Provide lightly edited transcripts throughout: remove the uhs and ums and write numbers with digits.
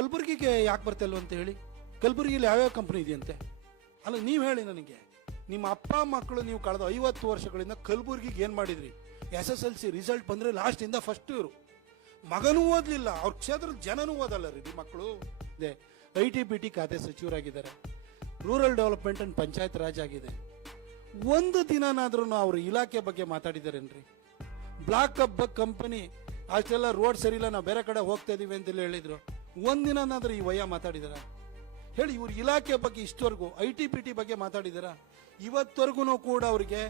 ಕಲಬುರಗಿಗೆ ಯಾಕೆ ಬರ್ತಿಲ್ವ ಅಂತ ಹೇಳಿ. ಕಲಬುರಗಿಲಿ ಯಾವ್ಯಾವ ಕಂಪ್ನಿ ಇದೆಯಂತೆ? ಅಲ್ಲ, ನೀವು ಹೇಳಿ ನನಗೆ. ನಿಮ್ಮ ಅಪ್ಪ ಮಕ್ಕಳು ನೀವು ಕಳೆದ 50 ವರ್ಷಗಳಿಂದ ಕಲಬುರಗಿಗೆ ಏನು ಮಾಡಿದ್ರಿ? SSLC ರಿಸಲ್ಟ್ ಬಂದರೆ ಲಾಸ್ಟಿಂದ ಫಸ್ಟ್ ಇವರು. ಮಗನೂ ಓದಲಿಲ್ಲ, ಅವ್ರ ಕ್ಷೇತ್ರದ ಜನನೂ ಓದಲ್ಲ ರೀ ಮಕ್ಕಳು. ಇದೆ IT-BT ಖಾತೆ ಸಚಿವರಾಗಿದ್ದಾರೆ, rural development and Panchayat Raj ಆಗಿದೆ. ಒಂದು ದಿನನಾದ್ರೂ ಅವ್ರ ಇಲಾಖೆ ಬಗ್ಗೆ ಮಾತಾಡಿದಾರೇನ್ರಿ? ಬ್ಲಾಕ್ ಹಬ್ಬ ಕಂಪನಿ ಅಷ್ಟೆಲ್ಲ ರೋಡ್ ಸರಿ ಇಲ್ಲ, ನಾವು ಬೇರೆ ಕಡೆ ಹೋಗ್ತಾ ಇದೀವಿ ಅಂತೇಳಿ ಹೇಳಿದ್ರು. ಒಂದಿನಾದ್ರೂ ಈ ವಯ್ಯ ಮಾತಾಡಿದಾರ ಹೇಳಿ? ಇವ್ರ ಇಲಾಖೆ ಬಗ್ಗೆ ಇಷ್ಟವರೆಗೂ IT-BT ಬಗ್ಗೆ ಮಾತಾಡಿದಾರ? ಇವತ್ತವರೆಗೂ ಕೂಡ ಅವರಿಗೆ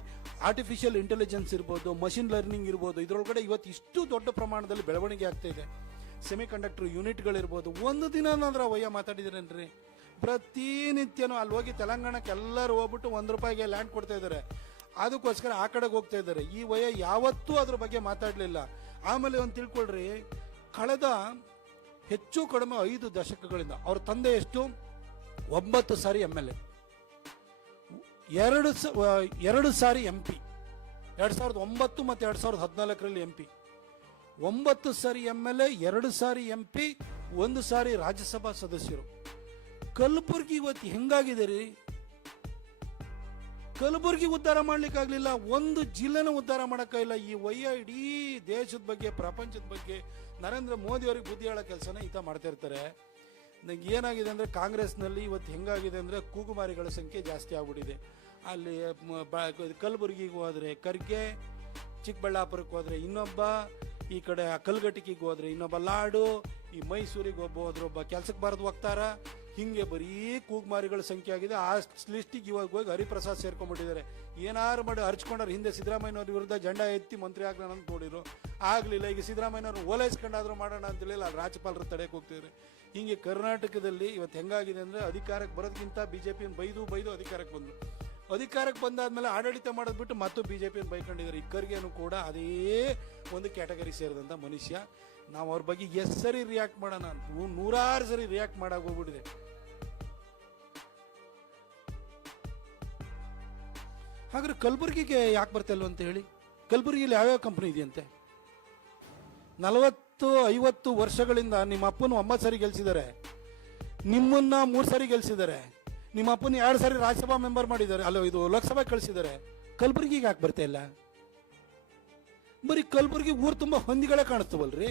ಆರ್ಟಿಫಿಷಿಯಲ್ ಇಂಟೆಲಿಜೆನ್ಸ್ ಇರ್ಬೋದು, ಮಷಿನ್ ಲರ್ನಿಂಗ್ ಇರ್ಬೋದು, ಇದರೊಳಗಡೆ ಇವತ್ತು ಇಷ್ಟು ದೊಡ್ಡ ಪ್ರಮಾಣದಲ್ಲಿ ಬೆಳವಣಿಗೆ ಆಗ್ತಾ ಇದೆ. ಸೆಮಿ ಕಂಡಕ್ಟರ್ ಯೂನಿಟ್ಗಳಿರ್ಬೋದು. ಒಂದು ದಿನನಾದ್ರೂ ವಯ್ಯ ಮಾತಾಡಿದಾರೇನ್ರಿ? ಪ್ರತಿನಿತ್ಯನೂ ಅಲ್ಲಿ ಹೋಗಿ ತೆಲಂಗಾಣಕ್ಕೆ ಎಲ್ಲರೂ ಹೋಗ್ಬಿಟ್ಟು ₹1 ಲ್ಯಾಂಡ್ ಕೊಡ್ತಾ ಇದ್ದಾರೆ, ಅದಕ್ಕೋಸ್ಕರ ಆ ಕಡೆಗೆ ಹೋಗ್ತಾ ಇದ್ದಾರೆ. ಈ ವಯ ಯಾವತ್ತೂ ಅದ್ರ ಬಗ್ಗೆ ಮಾತಾಡಲಿಲ್ಲ. ಆಮೇಲೆ ಒಂದು ತಿಳ್ಕೊಳ್ರಿ, ಕಳೆದ ಹೆಚ್ಚು ಕಡಿಮೆ 5 ದಶಕಗಳಿಂದ ಅವ್ರ ತಂದೆ ಎಷ್ಟು 9 ಸಾರಿ MLA, 2 ಸಾರಿ MP, 2009 ಮತ್ತು 2014 MP, 9 ಸಾರಿ MLA, 2 ಸಾರಿ MP, 1 ಸಾರಿ ರಾಜ್ಯಸಭಾ ಸದಸ್ಯರು. ಕಲಬುರ್ಗಿ ಇವತ್ತು ಹೆಂಗಾಗಿದೆ ರೀ? ಕಲಬುರ್ಗಿ ಉದ್ಧಾರ ಮಾಡ್ಲಿಕ್ಕಾಗ್ಲಿಲ್ಲ, ಒಂದು ಜಿಲ್ಲೆನ ಉದ್ಧಾರ ಮಾಡೋಕ್ಕಾಗಿಲ್ಲ. ಈ ವಯ್ಯ ಇಡೀ ದೇಶದ ಬಗ್ಗೆ, ಪ್ರಪಂಚದ ಬಗ್ಗೆ ನರೇಂದ್ರ ಮೋದಿ ಅವ್ರಿಗೆ ಬುದ್ಧಿ ಹೇಳೋ ಕೆಲಸನ ಈತ ಮಾಡ್ತಾ ಇರ್ತಾರೆ. ನಂಗೆ ಏನಾಗಿದೆ ಅಂದರೆ, ಕಾಂಗ್ರೆಸ್ನಲ್ಲಿ ಇವತ್ತು ಹೆಂಗಾಗಿದೆ ಅಂದರೆ, ಕೂಗುಮಾರಿಗಳ ಸಂಖ್ಯೆ ಜಾಸ್ತಿ ಆಗ್ಬಿಟ್ಟಿದೆ. ಅಲ್ಲಿ ಕಲಬುರ್ಗಿಗೆ ಹೋದರೆ ಖರ್ಗೆ, ಚಿಕ್ಕಬಳ್ಳಾಪುರಕ್ಕೆ ಹೋದರೆ ಇನ್ನೊಬ್ಬ, ಈ ಕಡೆ ಕಲ್ಗಟ್ಟಿಗೆ ಹೋದರೆ ಇನ್ನೊಬ್ಬ ಲಾಡು, ಈ ಮೈಸೂರಿಗೆ ಒಬ್ಬ ಕೆಲ್ಸಕ್ಕೆ ಬರೆದು ಹೋಗ್ತಾರ. ಹಿಂಗೆ ಬರೀ ಕೂಗ್ಮಾರಿಗಳ ಸಂಖ್ಯೆ ಆಗಿದೆ. ಆ ಲಿಸ್ಟಿಗೆ ಇವಾಗ ಹೋಗಿ ಹರಿಪ್ರಸಾದ್ ಸೇರ್ಕೊಂಡ್ಬಿಟ್ಟಿದ್ದಾರೆ. ಏನಾರು ಮಾಡಿ ಹರ್ಚ್ಕೊಂಡ್ರೆ ಹಿಂದೆ ಸಿದ್ದರಾಮಯ್ಯನವ್ರ ವಿರುದ್ಧ ಜೆಂಡಾ ಎತ್ತಿ ಮಂತ್ರಿ ಆಗ್ತಾನ ಅಂತ ನೋಡಿದ್ರು, ಆಗಲಿಲ್ಲ. ಈಗ ಸಿದ್ದರಾಮಯ್ಯನವ್ರು ಓಲೈಸ್ಕೊಂಡಾದ್ರೂ ಮಾಡೋಣ ಅಂತೇಳಿ ಅಲ್ಲಿ ರಾಜ್ಯಪಾಲರು ತಡೆಗೆ ಹೋಗ್ತಿದ್ದಾರೆ. ಹಿಂಗೆ ಕರ್ನಾಟಕದಲ್ಲಿ ಇವತ್ತು ಹೆಂಗಾಗಿದೆ ಅಂದರೆ, ಅಧಿಕಾರಕ್ಕೆ ಬರೋದಕ್ಕಿಂತ BJPಯನ್ನು ಬೈದು ಅಧಿಕಾರಕ್ಕೆ ಬಂದರು. ಅಧಿಕಾರಕ್ಕೆ ಬಂದಾದ್ಮೇಲೆ ಆಡಳಿತ ಮಾಡೋದು ಬಿಟ್ಟು ಮತ್ತು BJPಯನ್ನು ಬೈಕೊಂಡಿದ್ದಾರೆ. ಈ ಖರ್ಗೆನೂ ಕೂಡ ಅದೇ ಒಂದು ಕ್ಯಾಟಗರಿ ಸೇರಿದಂಥ ಮನುಷ್ಯ. ನಾವು ಅವ್ರ ಬಗ್ಗೆ ಎಷ್ಟು ಸರಿ ರಿಯಾಕ್ಟ್ ಮಾಡೋಣ, 100 ಸರಿ ರಿಯಾಕ್ಟ್ ಮಾಡಾಗ ಹೋಗ್ಬಿಟ್ಟಿದೆ. ಹಾಗಾದ್ರೆ ಕಲಬುರಗಿಗೆ ಯಾಕೆ ಬರ್ತಿಲ್ವ ಅಂತ ಹೇಳಿ. ಕಲಬುರಗಿಲಿ ಯಾವ್ಯಾವ ಕಂಪ್ನಿ ಇದೆಯಂತೆ? 40-50 ವರ್ಷಗಳಿಂದ ನಿಮ್ಮ ಅಪ್ಪನ 9 ಸಾರಿ ಗೆಲ್ಸಿದ್ದಾರೆ, ನಿಮ್ಮನ್ನ 3 ಸಾರಿ ಗೆಲ್ಸಿದ್ದಾರೆ, ನಿಮ್ಮ ಅಪ್ಪನ 2 ಸಾರಿ ರಾಜ್ಯಸಭಾ ಮೆಂಬರ್ ಮಾಡಿದ್ದಾರೆ, ಅಲ್ಲ ಇದು ಲೋಕಸಭೆ ಕಳಿಸಿದ್ದಾರೆ. ಕಲಬುರಗಿಗೆ ಯಾಕೆ ಬರ್ತಾ ಇಲ್ಲ? ಬರೀ ಕಲಬುರಗಿ ಊರು ತುಂಬಾ ಹೊಂದಿಗಳೇ ಕಾಣಿಸ್ತವಲ್ರಿ.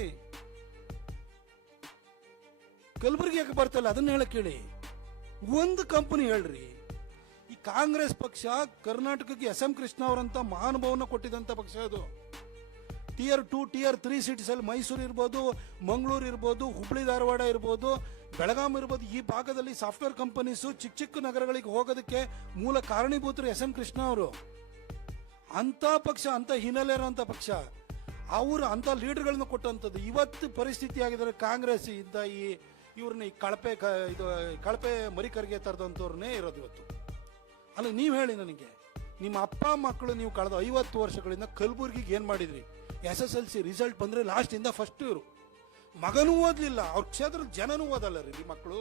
ಕಲಬುರಗಿ ಯಾಕೆ ಬರ್ತಾ ಇಲ್ಲ ಅದನ್ನ ಹೇಳಕ್ ಹೇಳಿ. ಒಂದು ಕಂಪನಿ ಹೇಳ್ರಿ. ಈ ಕಾಂಗ್ರೆಸ್ ಪಕ್ಷ ಕರ್ನಾಟಕಕ್ಕೆ SM ಕೃಷ್ಣ ಅವರಂತ ಮಹಾನುಭಾವನ ಕೊಟ್ಟಿದಂತ ಪಕ್ಷ ಅದು. Tier 2, Tier 3 ಸಿಟೀಸ್ ಅಲ್ಲಿ ಮೈಸೂರು ಇರ್ಬೋದು, ಮಂಗಳೂರು ಇರ್ಬೋದು, ಹುಬ್ಳಿ ಧಾರವಾಡ ಇರ್ಬೋದು, ಬೆಳಗಾಂ ಇರ್ಬೋದು, ಈ ಭಾಗದಲ್ಲಿ ಸಾಫ್ಟ್ವೇರ್ ಕಂಪನೀಸು ಚಿಕ್ಕ ನಗರಗಳಿಗೆ ಹೋಗೋದಕ್ಕೆ ಮೂಲ ಕಾರಣೀಭೂತರು SM ಕೃಷ್ಣ ಅವರು. ಅಂತ ಪಕ್ಷ, ಅಂತ ಹಿನ್ನೆಲೆ ಇರುವಂತ ಪಕ್ಷ, ಅವರು ಅಂತ ಲೀಡರ್ಗಳನ್ನ ಕೊಟ್ಟಂಥದ್ದು. ಇವತ್ತು ಪರಿಸ್ಥಿತಿ ಆಗಿದ್ದಾರೆ ಕಾಂಗ್ರೆಸ್ ಇದ್ದ ಇವ್ರನ್ನ ಈ ಕಳಪೆ ಮರಿಕರಿಗೆ ತರದಂಥವ್ರನ್ನೇ ಇರೋದು ಇವತ್ತು. ಅಲ್ಲ, ನೀವು ಹೇಳಿ ನನಗೆ. ನಿಮ್ಮ ಅಪ್ಪ ಮಕ್ಕಳು ನೀವು ಕಳೆದ 50 ವರ್ಷಗಳಿಂದ ಕಲಬುರಗಿಗೆ ಏನು ಮಾಡಿದ್ರಿ? SSLC ರಿಸಲ್ಟ್ ಬಂದರೆ ಲಾಸ್ಟಿಂದ ಫಸ್ಟ್ ಇವರು. ಮಗನೂ ಓದಲಿಲ್ಲ, ಅವ್ರ ಕ್ಷೇತ್ರದ ಜನನೂ ಓದಲ್ಲ ರೀ ಮಕ್ಕಳು.